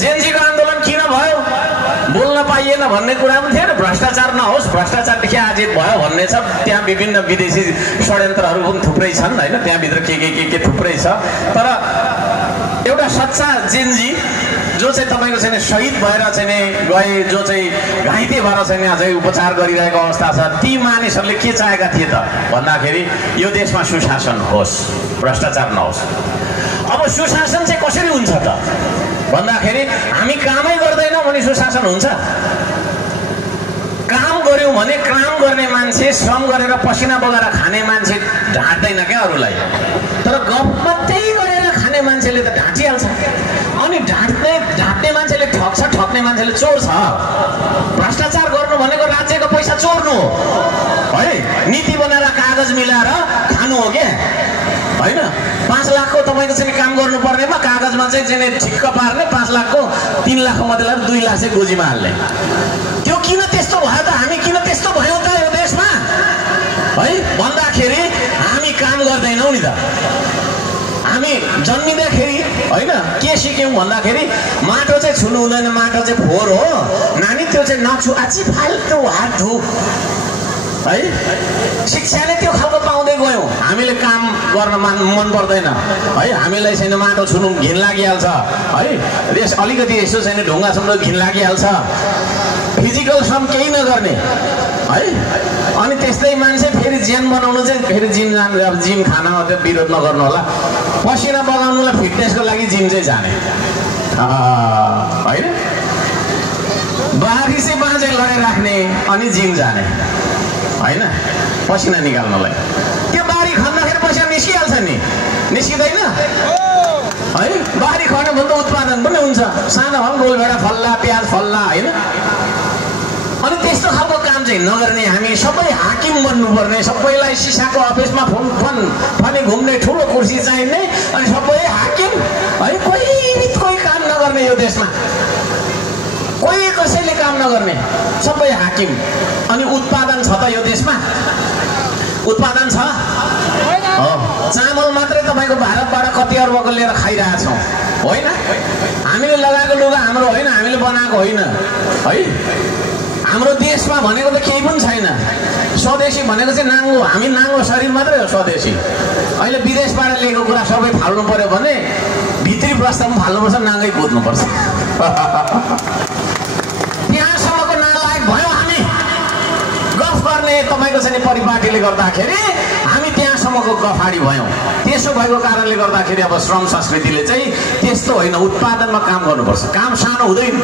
जेएनजीको आन्दोलन किन भयो बोल्न पाइएन भन्ने कुरा पनि थिएन। भ्रष्टाचार नहोस्, भ्रष्टाचारदेखि आजित भयो भन्ने छ। त्यहाँ विभिन्न विदेशी षड्यन्त्रहरू पनि थुप्रै छन् हैन, त्यहाँभित्र के थुप्रै छ। तर एउटा सच्चा जेएनजी जो चाहिँ तपाईको चाहिँ शहीद भएर चाहिँ गए, जो चाहिँ घाइते भएर चाहिँ अझै उपचार गरिरहेको अवस्था छ, ती मानिसहरूले के चाहेका थिए त भन्दाखेरि यो देशमा सुशासन होस्, भ्रष्टाचार नहोस्। अब सुशासन चाहिँ कसरी हुन्छ त भन्दाखेरि हामी कामै गर्दैनौँ भने सुशासन हुन्छ? काम गर्यौँ भने काम गर्ने मान्छे, श्रम गरेर पसिना बगाएर खाने मान्छे ढाँट्दैन क्या अरूलाई। तर गफ मात्रै गरेर खाने मान्छेले त ढाँटिहाल्छ। अनि ढाँट्ने मान्छेले ठग्छ, ठग्ने मान्छेले चोर्छ। भ्रष्टाचार गर्नु भनेको राज्यको पैसा चोर्नु हो है, नीति बनाएर कागज मिलाएर खानु हो क्या हैन। 5 लाखको तपाईको चाहिँ काम गर्नुपर्नेमा कागजमा चाहिँ ठिक्क पार्ने, 5 लाखको 3 लाखको मतलब 2 लाख चाहिँ गोजीमा हाल्ने। त्यो किन त्यस्तो भयो त? हामी किन त्यस्तो भयो त यो देशमा है भन्दाखेरि हामी काम गर्दैनौँ नि त। हामी जन्मिँदाखेरि हैन के सिक्यौँ भन्दाखेरि माटो चाहिँ छुनु हुँदैन, माटो चाहिँ फोहोर हो नानी, त्यो चाहिँ नछु, आछि फाल्टो हात धु है। शिक्षाले त्यो खालको पाउँदै गयौँ। हामीले काम गर्न मन पर्दैन है, हामीलाई चाहिँ माटो छुनु घिन लागिहाल्छ है, यस अलिकति यसो चाहिँ ढुङ्गा छुनु घिन लागिहाल्छ, फिजिकल श्रम केही नगर्ने है। अनि त्यस्तै मान्छे फेरि ज्यान बनाउनु चाहिँ फेरि जिम जानु, अब जिम खान विरोध नगर्नु होला, पसिना बगाउनुलाई फिटनेसको लागि जिम चाहिँ जाने होइन। बारी चाहिँ बाँझै लगाइराख्ने अनि जिम जाने होइन, पसिना निकाल्नलाई। त्यो बारी खन्दाखेरि पैसा निस्किहाल्छ नि, निस्किँदैन है। बारी खन्यो भने त उत्पादन पनि हुन्छ, सानो भए पनि गोलभेडा फल्ला, प्याज फल्ला होइन। अनि त्यस्तो खालको काम चाहिँ नगर्ने, हामी सबै हाकिम बन्नुपर्ने, सबैलाई सिसाको अफिसमा फनी घुम्ने, ठुलो कुर्सी चाहिने, अनि सबै हाकिम है। कोही काम नगर्ने यो देशमा, कोही कसैले काम नगर्ने, सबै हाकिम। अनि उत्पादन छ त यो देशमा? उत्पादन छ? चामल मात्रै तपाईँको भारतबाट कति अर्बको लिएर खाइरहेछौँ होइन। हामीले लगाएको लुगा हाम्रो होइन, हामीले बनाएको होइन है। हाम्रो देशमा भनेको त केही पनि छैन। स्वदेशी भनेको चाहिँ नाङ्गो, हामी नाङ्गो शरीर मात्रै हो स्वदेशी। अहिले विदेशबाट लिएको कुरा सबै फाल्नु पर्यो भने भित्री प्रस्ताव पनि फाल्नुपर्छ, नाङ्गै कुद्नुपर्छ। त्यहाँसम्मको नालायक भयो हामी गफ गर्ने तपाईँको चाहिँ परिपाटीले गर्दाखेरि हामी त्यहाँसम्मको गफाडी भयौँ। त्यसो भएको कारणले गर्दाखेरि अब श्रम संस्कृतिले चाहिँ त्यस्तो होइन, उत्पादनमा काम गर्नुपर्छ। काम सानो हुँदैन।